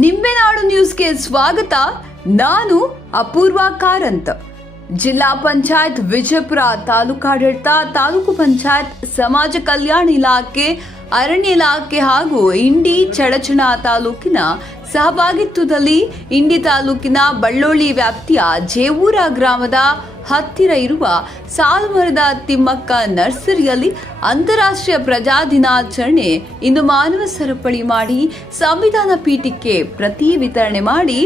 ನಿಂಬೆನಾಡು ನ್ಯೂಸ್ಗೆ ಸ್ವಾಗತ. ನಾನು ಅಪೂರ್ವ ಕಾರಂತ್. ಜಿಲ್ಲಾ ಪಂಚಾಯತ್ ವಿಜಯಪುರ ತಾಲೂಕಾಡಳಿತ, ತಾಲೂಕು ಪಂಚಾಯತ್, ಸಮಾಜ ಕಲ್ಯಾಣ ಇಲಾಖೆ, ಅರಣ್ಯ ಇಲಾಖೆ ಹಾಗೂ ಇಂಡಿ, ಚಡಚಣ ತಾಲೂಕಿನ ಸಹಭಾಗಿತ್ವದಲ್ಲಿ ಇಂಡಿ ತಾಲೂಕಿನ ಬಳ್ಳೋಳಿ ವ್ಯಾಪ್ತಿಯ ಜೇವೂರ ಗ್ರಾಮದ ಹತ್ತಿರ ಇರುವ ಸಾಲ್ಮರದ ತಿಮ್ಮಕ್ಕ ನರ್ಸರಿಯಲ್ಲಿ ಅಂತಾರಾಷ್ಟ್ರೀಯ ಪ್ರಜಾ ದಿನಾಚರಣೆ ಇಂದು ಮಾನವ ಸರಪಳಿ ಮಾಡಿ ಸಂವಿಧಾನ ಪೀಠಕ್ಕೆ ಪ್ರತಿ ವಿತರಣೆ ಮಾಡಿ,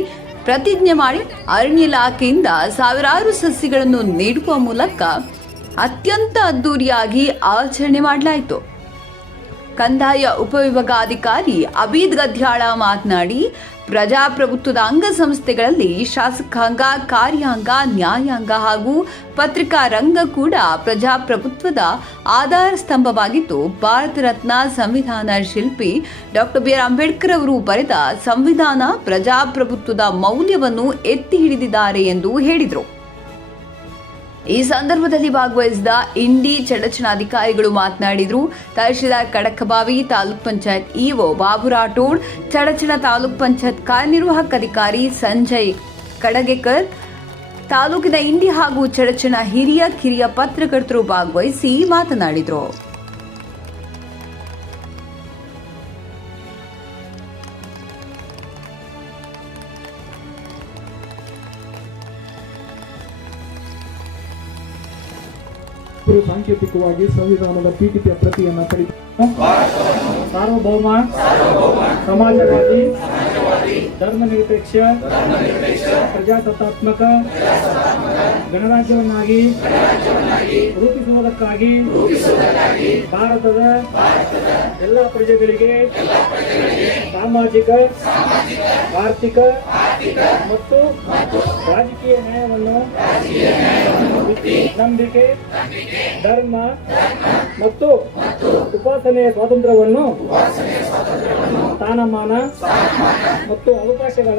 ಪ್ರತಿಜ್ಞೆ ಮಾಡಿ ಅರಣ್ಯ ಇಲಾಖೆಯಿಂದ ಸಾವಿರಾರು ಸಸಿಗಳನ್ನು ನೀಡುವ ಮೂಲಕ ಅತ್ಯಂತ ಅದ್ದೂರಿಯಾಗಿ ಆಚರಣೆ ಮಾಡಲಾಯಿತು. ಕಂದಾಯ ಉಪವಿಭಾಗಾಧಿಕಾರಿ ಅಬೀದ್ ಗದ್ಯಾಳ ಮಾತನಾಡಿ, ಪ್ರಜಾಪ್ರಭುತ್ವದ ಅಂಗಸಂಸ್ಥೆಗಳಲ್ಲಿ ಶಾಸಕಾಂಗ, ಕಾರ್ಯಾಂಗ, ನ್ಯಾಯಾಂಗ ಹಾಗೂ ಪತ್ರಿಕಾ ರಂಗ ಕೂಡ ಪ್ರಜಾಪ್ರಭುತ್ವದ ಆಧಾರ ಸ್ತಂಭವಾಗಿದ್ದು, ಭಾರತ ರತ್ನ ಸಂವಿಧಾನ ಶಿಲ್ಪಿ ಡಾಕ್ಟರ್ ಬಿ ಆರ್ ಅಂಬೇಡ್ಕರ್ ಅವರು ಬರೆದ ಸಂವಿಧಾನ ಪ್ರಜಾಪ್ರಭುತ್ವದ ಮೌಲ್ಯವನ್ನು ಎತ್ತಿ ಹಿಡಿದಿದ್ದಾರೆ ಎಂದು ಹೇಳಿದರು. ಈ ಸಂದರ್ಭದಲ್ಲಿ ಭಾಗವಹಿಸಿದ ಇಂಡಿ ಚಡಚಣಾಧಿಕಾರಿಗಳು ಮಾತನಾಡಿದರು. ತಹಶೀಲ್ದಾರ್ ಕಡಕಬಾವಿ ತಾಲೂಕ್ ಪಂಚಾಯತ್ ಇಒ ಬಾಬು ರಾಠೋಡ್ ಚಡಚಣ ತಾಲೂಕ್ ಪಂಚಾಯತ್ ಕಾರ್ಯನಿರ್ವಾಹಕ ಅಧಿಕಾರಿ ಸಂಜಯ್ ಕಡಗೆಕರ್, ತಾಲೂಕಿನ ಇಂಡಿ ಹಾಗೂ ಚಡಚಣ ಹಿರಿಯ ಕಿರಿಯ ಪತ್ರಕರ್ತರು ಭಾಗವಹಿಸಿ ಮಾತನಾಡಿದರು. ಇವರು ಸಾಂಕೇತಿಕವಾಗಿ ಸಂವಿಧಾನದ ಪೀಠಿಕೆಯ ಪ್ರತಿಯನ್ನ ಪಡೆದು ಸಾರ್ವಭೌಮ, ಸಮಾಜವಾದಿ, ಧರ್ಮನಿರಪೇಕ್ಷ, ಪ್ರಜಾಸತ್ತಾತ್ಮಕ, ಗಣರಾಜ್ಯವನ್ನಾಗಿ ರೂಪಿಸುವುದಕ್ಕಾಗಿ ಭಾರತದ ಎಲ್ಲ ಪ್ರಜೆಗಳಿಗೆ ಸಾಮಾಜಿಕ, ಆರ್ಥಿಕ ಮತ್ತು ರಾಜಕೀಯ ನ್ಯಾಯವನ್ನು ನಂಬಿಕೆ ಧರ್ಮ ಮತ್ತು ಉಪಾಸನೆಯ ಸ್ವಾತಂತ್ರ್ಯವನ್ನು ಸ್ಥಾನಮಾನ ಮತ್ತು ಅವಕಾಶಗಳ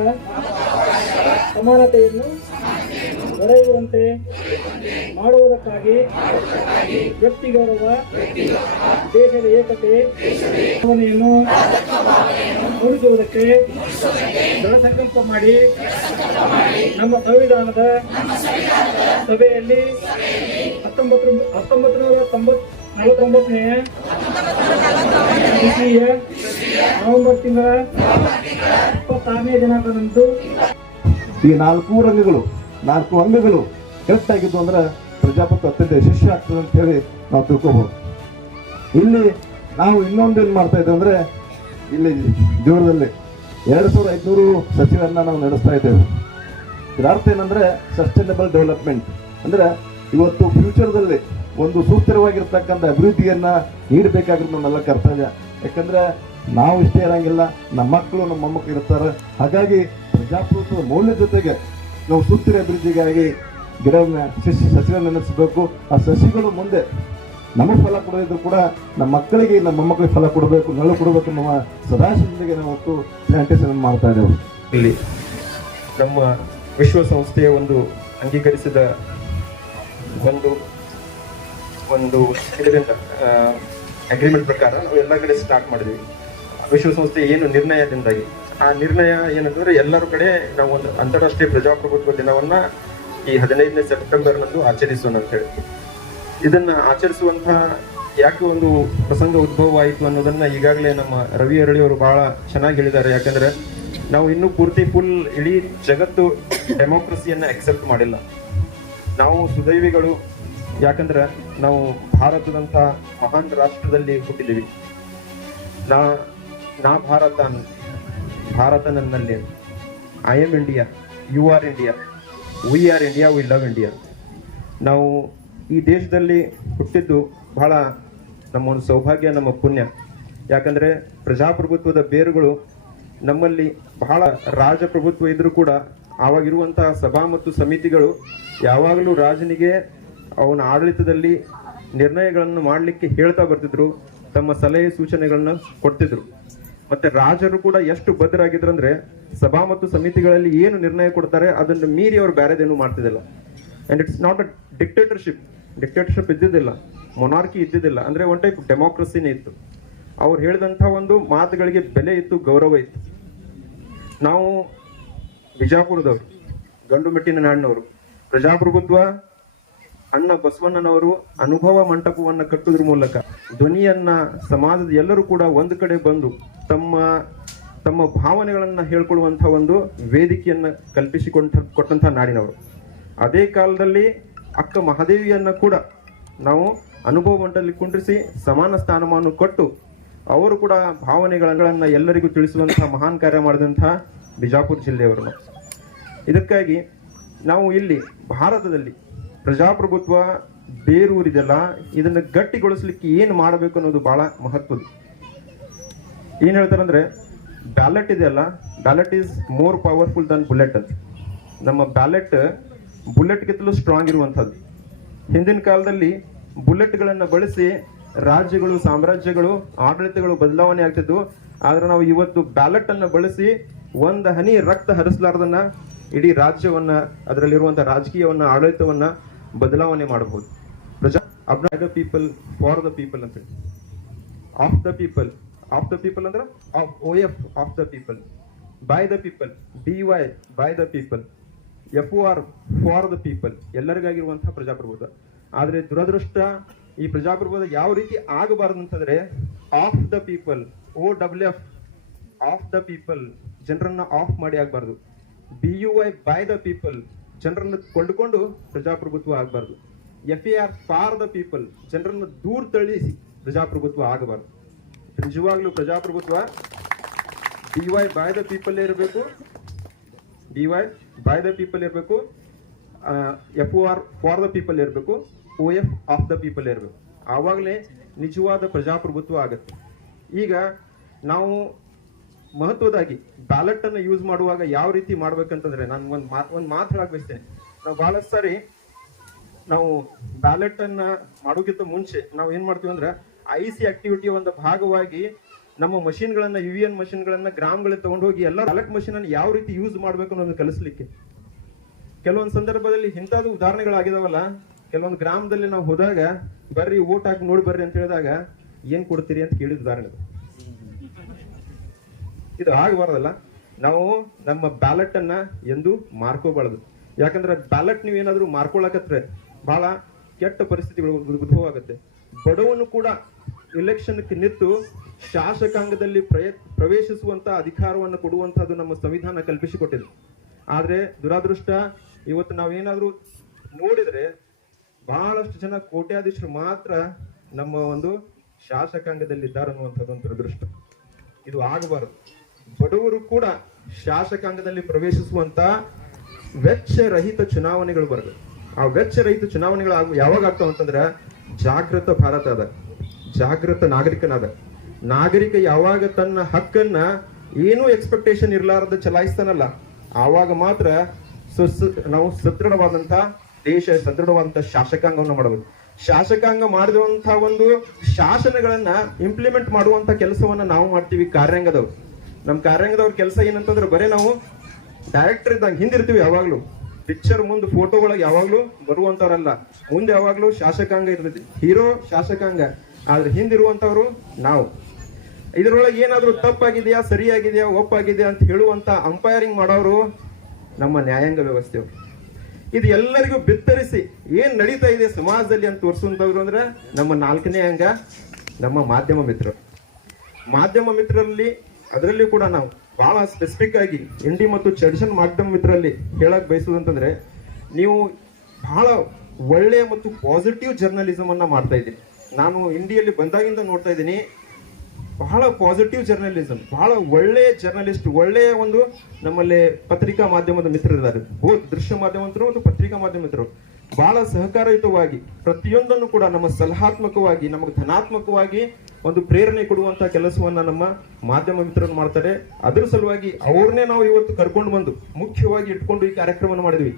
ಸಮಾನತೆಯನ್ನು ದೊರೆಯುವಂತೆ ಮಾಡುವುದಕ್ಕಾಗಿ ವ್ಯಕ್ತಿ ಗೌರವ ದೇಶದ ಏಕತೆ, ಭಾವನೆಯನ್ನು ಮೂಡಿಸುವುದಕ್ಕೆ ಸಂಕಲ್ಪ ಮಾಡಿ ನಮ್ಮ ಸಂವಿಧಾನದ ಸಭೆಯಲ್ಲಿ ಹತ್ತೊಂಬತ್ತು ಹತ್ತೊಂಬತ್ತು ನೂರ ತೊಂಬತ್, ನಲವತ್ತೊಂಬತ್ತನೇ ನವೆಂಬರ್ ತಿಂಗಳ ಇಪ್ಪತ್ತಾರನೇ ದಿನಾಂಕದಂದು ಈ ನಾಲ್ಕು ರಂಗಗಳು ನಾಲ್ಕು ಅಂಗಗಳು ಕರೆಕ್ಟ್ ಆಗಿದ್ದು ಅಂದ್ರೆ ಪ್ರಜಾಪ್ರಭುತ್ವ ಅತ್ಯಂತ ಯಶಸ್ವಿ ಆಗ್ತದೆ ಅಂತ ಹೇಳಿ ನಾವು ತಿಳ್ಕೋಬಹುದು ಇಲ್ಲಿ ನಾವು ಇನ್ನೊಂದು ಏನ್ ಮಾಡ್ತಾ ಇದ್ದೇವೆ ಅಂದ್ರೆ ಇಲ್ಲಿ ಜೋರದಲ್ಲಿ ಎರಡು ಸಾವಿರದ ಐದುನೂರು ಸಚಿವರನ್ನ ನಾವು ನಡೆಸ್ತಾ ಇದ್ದೇವೆ. ಇದರ ಅರ್ಥ ಏನಂದ್ರೆ ಸಸ್ಟೈನಬಲ್ ಡೆವಲಪ್ಮೆಂಟ್ ಅಂದ್ರೆ ಇವತ್ತು ಫ್ಯೂಚರ್ದಲ್ಲಿ ಒಂದು ಸೂತ್ರವಾಗಿರ್ತಕ್ಕಂಥ ಅಭಿವೃದ್ಧಿಯನ್ನ ನೀಡಬೇಕಾಗಿರೋದು ನಮ್ಮೆಲ್ಲ ಕರ್ತವ್ಯ. ಯಾಕಂದ್ರೆ ನಾವು ಇಷ್ಟೇ ಇರಂಗಿಲ್ಲ, ನಮ್ಮ ಮಕ್ಕಳು ನಮ್ಮ ಮೊಮ್ಮಕ್ಕಳು ಇರ್ತಾರೆ. ಹಾಗಾಗಿ ಪ್ರಜಾಪ್ರಭುತ್ವ ಮೌಲ್ಯ ಜೊತೆಗೆ ನಾವು ಸುಸ್ಥಿರ ಅಭಿವೃದ್ಧಿಗಾಗಿ ಗಿಡವನ್ನು ಸಸಿ ಸಸಿಗಳನ್ನು ನೆನೆಸಬೇಕು ಆ ಸಸಿಗಳು ಮುಂದೆ ನಮಗೆ ಫಲ ಕೊಡೋದು ಕೂಡ ನಮ್ಮ ಮಕ್ಕಳಿಗೆ, ನಮ್ಮ ಮೊಮ್ಮಕ್ಕಳಿಗೆ ಫಲ ಕೊಡಬೇಕು, ನೆರಳು ಕೊಡಬೇಕು ನಮ್ಮ ಸದಾಶಯದೊಂದಿಗೆ ನಾವು ಹೊತ್ತು ಪ್ಲಾಂಟೇಶನ್ ಮಾಡ್ತಾ ಇದ್ದೇವೆ. ಇಲ್ಲಿ ನಮ್ಮ ವಿಶ್ವಸಂಸ್ಥೆಯ ಒಂದು ಅಂಗೀಕರಿಸಿದ ಒಂದು ಒಂದು ಇದರಿಂದ ಅಗ್ರಿಮೆಂಟ್ ಪ್ರಕಾರ ನಾವು ಎಲ್ಲ ಕಡೆ ಸ್ಟಾರ್ಟ್ ಮಾಡಿದ್ವಿ. ವಿಶ್ವಸಂಸ್ಥೆ ಏನು ನಿರ್ಣಯದಿಂದಾಗಿ ಆ ನಿರ್ಣಯ ಏನಂದ್ರೆ ಎಲ್ಲರ ಕಡೆ ನಾವು ಒಂದು ಅಂತಾರಾಷ್ಟ್ರೀಯ ಪ್ರಜಾಪ್ರಭುತ್ವ ದಿನವನ್ನ ಈ ಹದಿನೈದನೇ ಸೆಪ್ಟೆಂಬರ್ನಂದು ಆಚರಿಸೋಣ ಅಂತ ಹೇಳಿ. ಇದನ್ನ ಆಚರಿಸುವಂತಹ ಯಾಕೆ ಒಂದು ಪ್ರಸಂಗ ಉದ್ಭವ ಆಯಿತು ಅನ್ನೋದನ್ನ ಈಗಾಗಲೇ ನಮ್ಮ ರವಿ ಅರಳಿ ಅವರು ಬಹಳ ಚೆನ್ನಾಗಿ ಹೇಳಿದ್ದಾರೆ. ಯಾಕಂದ್ರೆ ನಾವು ಇನ್ನೂ ಪೂರ್ತಿ ಫುಲ್ ಇಡೀ ಜಗತ್ತು ಡೆಮೋಕ್ರಸಿಯನ್ನ ಅಕ್ಸೆಪ್ಟ್ ಮಾಡಿಲ್ಲ. ನಾವು ಸುದೈವಿಗಳು. ಯಾಕಂದ್ರೆ ನಾವು ಭಾರತದಂತ ಮಹಾನ್ ರಾಷ್ಟ್ರದಲ್ಲಿ ಹುಟ್ಟಿದ್ದೀವಿ. ನಾ ನಾ ಭಾರತ ಭಾರತ ನನ್ನಲ್ಲಿ I am India you are India we are India we love India ನಾವು ಈ ದೇಶದಲ್ಲಿ ಹುಟ್ಟಿದ್ದು ಬಹಳ ನಮ್ಮ ಒಂದು ಸೌಭಾಗ್ಯ, ನಮ್ಮ ಪುಣ್ಯ. ಯಾಕಂದರೆ ಪ್ರಜಾಪ್ರಭುತ್ವದ ಬೇರುಗಳು ನಮ್ಮಲ್ಲಿ ಬಹಳ ರಾಜಪ್ರಭುತ್ವ ಇದ್ದರೂ ಕೂಡ ಆವಾಗಿರುವಂತಹ ಸಭಾ ಮತ್ತು ಸಮಿತಿಗಳು ಯಾವಾಗಲೂ ರಾಜನಿಗೆ ಅವನ ಆಡಳಿತದಲ್ಲಿ ನಿರ್ಣಯಗಳನ್ನು ಮಾಡಲಿಕ್ಕೆ ಹೇಳ್ತಾ ಬರ್ತಿದ್ರು, ತಮ್ಮ ಸಲಹೆ ಸೂಚನೆಗಳನ್ನು ಕೊಡ್ತಿದ್ರು. ಮತ್ತೆ ರಾಜರು ಕೂಡ ಎಷ್ಟು ಬದ್ಧರಾಗಿದ್ರು ಅಂದ್ರೆ ಸಭಾ ಮತ್ತು ಸಮಿತಿಗಳಲ್ಲಿ ಏನು ನಿರ್ಣಯ ಕೊಡ್ತಾರೆ ಅದನ್ನು ಮೀರಿ ಅವರು ಬೇರೆದೇನು ಮಾಡ್ತಿದ್ದಿಲ್ಲ. And it's not a dictatorship dictatorship ಇದ್ದಿದ್ದಿಲ್ಲ. ಮೊನಾರ್ಕಿ ಇದ್ದಿದ್ದಿಲ್ಲ. ಅಂದ್ರೆ ಒನ್ ಟೈಪ್ ಡೆಮೋಕ್ರಸಿನೇ ಇತ್ತು. ಅವ್ರು ಹೇಳಿದಂಥ ಒಂದು ಮಾತುಗಳಿಗೆ ಬೆಲೆ ಇತ್ತು, ಗೌರವ ಇತ್ತು. ನಾವು ಬಿಜಾಪುರದವರು ಗಂಡು ಮೆಟ್ಟಿನ ನಾಣ್ಣವರು, ಪ್ರಜಾಪ್ರಭುತ್ವ ಅಣ್ಣ ಬಸವಣ್ಣನವರು ಅನುಭವ ಮಂಟಪವನ್ನು ಕಟ್ಟುವುದ್ರ ಮೂಲಕ ಧ್ವನಿಯನ್ನ ಸಮಾಜದ ಎಲ್ಲರೂ ಕೂಡ ಒಂದು ಕಡೆ ಬಂದು ತಮ್ಮ ತಮ್ಮ ಭಾವನೆಗಳನ್ನು ಹೇಳ್ಕೊಳ್ಳುವಂತಹ ಒಂದು ವೇದಿಕೆಯನ್ನು ಕಲ್ಪಿಸಿಕೊಂಡ ಕೊಟ್ಟಂತಹ ನಾಡಿನವರು. ಅದೇ ಕಾಲದಲ್ಲಿ ಅಕ್ಕ ಮಹಾದೇವಿಯನ್ನ ಕೂಡ ನಾವು ಅನುಭವ ಮಂಟಲ್ಲಿ ಕುಂಡ್ರಿಸಿ ಸಮಾನ ಸ್ಥಾನಮಾನ ಕೊಟ್ಟು ಅವರು ಕೂಡ ಭಾವನೆಗಳನ್ನ ಎಲ್ಲರಿಗೂ ತಿಳಿಸುವಂತಹ ಮಹಾನ್ ಕಾರ್ಯ ಮಾಡಿದಂತಹ ಬಿಜಾಪುರ ಜಿಲ್ಲೆಯವರು ಇದಕ್ಕಾಗಿ ನಾವು ಇಲ್ಲಿ ಭಾರತದಲ್ಲಿ ಪ್ರಜಾಪ್ರಭುತ್ವ ಬೇರೂರಿದೆಲ್ಲ ಇದನ್ನು ಗಟ್ಟಿಗೊಳಿಸ್ಲಿಕ್ಕೆ ಏನು ಮಾಡಬೇಕು ಅನ್ನೋದು ಬಹಳ ಮಹತ್ವದ್ದು. ಹೇಳ್ತಾರೆ ಹೇಳ್ತಾರಂದ್ರೆ, ಬ್ಯಾಲೆಟ್ ಇದೆಯಲ್ಲ ballot is more powerful than bullet ಅಂತ. ನಮ್ಮ ಬ್ಯಾಲೆಟ್ ಬುಲೆಟ್ಗಿಂತಲೂ ಸ್ಟ್ರಾಂಗ್ ಇರುವಂಥದ್ದು. ಹಿಂದಿನ ಕಾಲದಲ್ಲಿ ಬುಲೆಟ್ಗಳನ್ನು ಬಳಸಿ ರಾಜ್ಯಗಳು, ಸಾಮ್ರಾಜ್ಯಗಳು, ಆಡಳಿತಗಳು ಬದಲಾವಣೆ ಆಗ್ತಿದ್ವು. ಆದರೆ ನಾವು ಇವತ್ತು ಬ್ಯಾಲೆಟ್ ಅನ್ನ ಬಳಸಿ ಒಂದು ಹನಿ ರಕ್ತ ಹರಿಸಲಾರ್ದನ್ನ ಇಡೀ ರಾಜ್ಯವನ್ನು, ಅದರಲ್ಲಿರುವಂಥ ರಾಜಕೀಯವನ್ನು, ಆಡಳಿತವನ್ನ ಬದಲಾವಣೆ ಮಾಡಬಹುದು. ಪ್ರಜಾ ಅಬ್ನಾಗ ಪೀಪಲ್ ಫಾರ್ ದ ಪೀಪಲ್ ಅಂತ of the people of the people ಅಂದ್ರೆ of O F of the people by the people D Y by the people F O R for the people ಎಲ್ಲರಿಗಾಗಿರುವಂತಹ ಪ್ರಜಾಪ್ರಭುತ್ವ. ಆದರೆ ದುರದೃಷ್ಟ ಈ ಪ್ರಜಾಪ್ರಭುತ್ವ ಯಾವ ರೀತಿ ಆಗಬಾರದು ಅಂತಂದ್ರೆ of the people O W F of the people ಜನರನ್ನ ಆಫ್ ಮಾಡಿ ಆಗಬಾರ್ದು. B U Y by the people ಜನರನ್ನ ಕೊಂಡುಕೊಂಡು ಪ್ರಜಾಪ್ರಭುತ್ವ ಆಗಬಾರ್ದು. F A R for the people ಜನರನ್ನ ದೂರ ತಳ್ಳಿ ಪ್ರಜಾಪ್ರಭುತ್ವ ಆಗಬಾರ್ದು. ನಿಜವಾಗ್ಲೂ ಪ್ರಜಾಪ್ರಭುತ್ವ D Y by the people ಇರಬೇಕು D Y by the people ಇರಬೇಕು F O R for the people ಇರಬೇಕು O F of the people ಇರಬೇಕು. ಆವಾಗಲೇ ನಿಜವಾದ ಪ್ರಜಾಪ್ರಭುತ್ವ ಆಗುತ್ತೆ. ಈಗ ನಾವು ಮಹತ್ವದಾಗಿ ಬ್ಯಾಲೆಟ್ ಅನ್ನು ಯೂಸ್ ಮಾಡುವಾಗ ಯಾವ ರೀತಿ ಮಾಡ್ಬೇಕಂತಂದ್ರೆ ನಾನು ಒಂದು ಮಾತು ಒಂದು ಮಾತು ಹೇಳಕ್ ನಾವು ಬಹಳಷ್ಟು ಸಾರಿ ನಾವು ಬ್ಯಾಲೆಟ್ ಅನ್ನ ಮಾಡೋಕ್ಕಿಂತ ಮುಂಚೆ ನಾವು ಏನ್ ಮಾಡ್ತೀವಿ ಅಂದ್ರೆ ಐ ಸಿ ಆಕ್ಟಿವಿಟಿಯ ಒಂದು ಭಾಗವಾಗಿ ನಮ್ಮ ಮಷಿನ್ಗಳನ್ನ ಯು ಎನ್ ಮಷಿನ್ಗಳನ್ನ ಗ್ರಾಮಗಳಿಗೆ ತಗೊಂಡು ಹೋಗಿ ಎಲ್ಲ ಬ್ಯಾಲೆಟ್ ಮಷಿನ್ ಅನ್ನು ಯಾವ ರೀತಿ ಯೂಸ್ ಮಾಡ್ಬೇಕು ಅನ್ನೋದನ್ನ ಕಲಿಸ್ಲಿಕ್ಕೆ. ಕೆಲವೊಂದು ಸಂದರ್ಭದಲ್ಲಿ ಇಂಥದ್ದು ಉದಾಹರಣೆಗಳಾಗಿದಾವಲ್ಲ, ಕೆಲವೊಂದು ಗ್ರಾಮದಲ್ಲಿ ನಾವು ಹೋದಾಗ, ಬರ್ರಿ ಓಟ್ ಹಾಕಿ, ನೋಡಿ ಬರ್ರಿ ಅಂತ ಹೇಳಿದಾಗ ಏನ್ ಕೊಡ್ತೀರಿ ಅಂತ ಕೇಳಿದ ಉದಾಹರಣೆ ಇದು. ಆಗಬಾರ್ದಲ್ಲ ನಾವು ನಮ್ಮ ಬ್ಯಾಲೆಟ್ ಅನ್ನ ಎಂದು ಮಾರ್ಕೋಬಾರದು. ಯಾಕಂದ್ರೆ ಬ್ಯಾಲೆಟ್ ನೀವು ಏನಾದರೂ ಮಾರ್ಕೊಳಕತ್ರೆ ಬಹಳ ಕೆಟ್ಟ ಪರಿಸ್ಥಿತಿಗಳು ಉದ್ಭವ ಆಗುತ್ತೆ ಬಡವನು ಕೂಡ ಇಲೆಕ್ಷನ್ಗೆ ನಿಂತು ಶಾಸಕಾಂಗದಲ್ಲಿ ಪ್ರಯ ಪ್ರವೇಶಿಸುವಂತ ಅಧಿಕಾರವನ್ನು ಕೊಡುವಂತಹದ್ದು ನಮ್ಮ ಸಂವಿಧಾನ ಕಲ್ಪಿಸಿಕೊಟ್ಟಿದೆ. ಆದ್ರೆ ದುರಾದೃಷ್ಟ, ಇವತ್ತು ನಾವೇನಾದ್ರೂ ನೋಡಿದ್ರೆ ಬಹಳಷ್ಟು ಜನ ಕೋಟ್ಯಾಧೀಶರು ಮಾತ್ರ ನಮ್ಮ ಒಂದು ಶಾಸಕಾಂಗದಲ್ಲಿ ಇದ್ದಾರೆ ಅನ್ನುವಂಥದ್ದು ಒಂದು ದುರದೃಷ್ಟ. ಇದು ಆಗಬಾರದು. ಬಡವರು ಕೂಡ ಶಾಸಕಾಂಗದಲ್ಲಿ ಪ್ರವೇಶಿಸುವಂತ ವೆಚ್ಚರಹಿತ ಚುನಾವಣೆಗಳು ಬರಬೇಕು ಆ ವೆಚ್ಚರಹಿತ ಚುನಾವಣೆಗಳು ಆಗ, ಯಾವಾಗ ಆಗ್ತಾವ ಅಂತಂದ್ರೆ ಜಾಗೃತ ಭಾರತ ಅದ. ಜಾಗೃತ ನಾಗರಿಕನಾದ ನಾಗರಿಕ ಯಾವಾಗ ತನ್ನ ಹಕ್ಕನ್ನ ಏನೂ ಎಕ್ಸ್ಪೆಕ್ಟೇಷನ್ ಇರಲಾರದ ಚಲಾಯಿಸ್ತಾನಲ್ಲ, ಆವಾಗ ಮಾತ್ರ ನಾವು ಸದೃಢವಾದಂತ ದೇಶ ಸದೃಢವಾದಂತ ಶಾಸಕಾಂಗವನ್ನು ಮಾಡಬೇಕು. ಶಾಸಕಾಂಗ ಮಾಡಿರುವಂತಹ ಒಂದು ಶಾಸನಗಳನ್ನ ಇಂಪ್ಲಿಮೆಂಟ್ ಮಾಡುವಂತ ಕೆಲಸವನ್ನ ನಾವು ಮಾಡ್ತೀವಿ ಕಾರ್ಯಾಂಗದವ್ರು. ನಮ್ ಕಾರ್ಯಾಂಗದವ್ರ ಕೆಲಸ ಏನಂತಂದ್ರೆ ಬರೀ ನಾವು ಡೈರೆಕ್ಟರ್ ಇದ್ದಂಗೆ ಹಿಂದಿರ್ತೀವಿ ಯಾವಾಗಲೂ. ಪಿಕ್ಚರ್ ಮುಂದೆ ಫೋಟೋ ಯಾವಾಗ್ಲೂ ಬರುವಂತವ್ರಲ್ಲ. ಮುಂದೆ ಯಾವಾಗಲೂ ಶಾಸಕಾಂಗ ಇರ್ತೈತಿ. ಹೀರೋ, ಶಾಸಕಾಂಗ. ಆದ್ರೆ ಹಿಂದಿರುವಂತವ್ರು ನಾವು. ಇದರೊಳಗೆ ಏನಾದರೂ ತಪ್ಪಾಗಿದೆಯಾ, ಸರಿಯಾಗಿದೆಯಾ, ಒಪ್ಪಾಗಿದೆಯಾ ಅಂತ ಹೇಳುವಂತ ಅಂಪೈರಿಂಗ್ ಮಾಡೋರು ನಮ್ಮ ನ್ಯಾಯಾಂಗ ವ್ಯವಸ್ಥೆಯವರು ಇದು ಎಲ್ಲರಿಗೂ ಬಿತ್ತರಿಸಿ ಏನು ನಡೀತಾ ಇದೆ ಸಮಾಜದಲ್ಲಿ ಅಂತ ತೋರಿಸುವಂತವ್ರು ಅಂದ್ರೆ ನಮ್ಮ ನಾಲ್ಕನೇ ಅಂಗ ನಮ್ಮ ಮಾಧ್ಯಮ ಮಿತ್ರರು. ಮಾಧ್ಯಮ ಮಿತ್ರರಲ್ಲಿ ಅದರಲ್ಲಿ ಕೂಡ ನಾವು ಬಹಳ ಸ್ಪೆಸಿಫಿಕ್ ಆಗಿ ಇಂಡಿ ಮತ್ತು ಚರ್ಚನ್ ಮಾಧ್ಯಮ ಮಿತ್ರರಲ್ಲಿ ಹೇಳಕ್ ಬಯಸುವುದಂತಂದ್ರೆ ನೀವು ಬಹಳ ಒಳ್ಳೆಯ ಮತ್ತು ಪಾಸಿಟಿವ್ ಜರ್ನಲಿಸಮ್ ಅನ್ನ ಮಾಡ್ತಾ ಇದ್ದೀನಿ ನಾನು ಇಂಡಿಯಲ್ಲಿ ಬಂದಾಗಿಂದ ನೋಡ್ತಾ ಇದ್ದೀನಿ, ಬಹಳ ಪಾಸಿಟಿವ್ ಜರ್ನಲಿಸಮ್ ಬಹಳ ಒಳ್ಳೆಯ ಜರ್ನಲಿಸ್ಟ್ ಒಳ್ಳೆಯ ಒಂದು ನಮ್ಮಲ್ಲಿ ಪತ್ರಿಕಾ ಮಾಧ್ಯಮದ ಮಿತ್ರರಿದ್ದಾರೆ. ಬೋತ್ ದೃಶ್ಯ ಮಾಧ್ಯಮ ಮತ್ತು ಪತ್ರಿಕಾ ಮಾಧ್ಯಮ ಮಿತ್ರರು ಬಹಳ ಸಹಕಾರಯುತವಾಗಿ ಪ್ರತಿಯೊಂದನ್ನು ಕೂಡ ನಮ್ಮ ಸಲಹಾತ್ಮಕವಾಗಿ, ನಮಗೆ ಧನಾತ್ಮಕವಾಗಿ ಒಂದು ಪ್ರೇರಣೆ ಕೊಡುವಂತಹ ಕೆಲಸವನ್ನ ನಮ್ಮ ಮಾಧ್ಯಮ ಮಿತ್ರರು ಮಾಡ್ತಾರೆ. ಅದರ ಸಲುವಾಗಿ ಅವ್ರನ್ನೇ ನಾವು ಇವತ್ತು ಕರ್ಕೊಂಡು ಬಂದು ಮುಖ್ಯವಾಗಿ ಇಟ್ಕೊಂಡು ಈ ಕಾರ್ಯಕ್ರಮ ಮಾಡಿದ್ವಿ.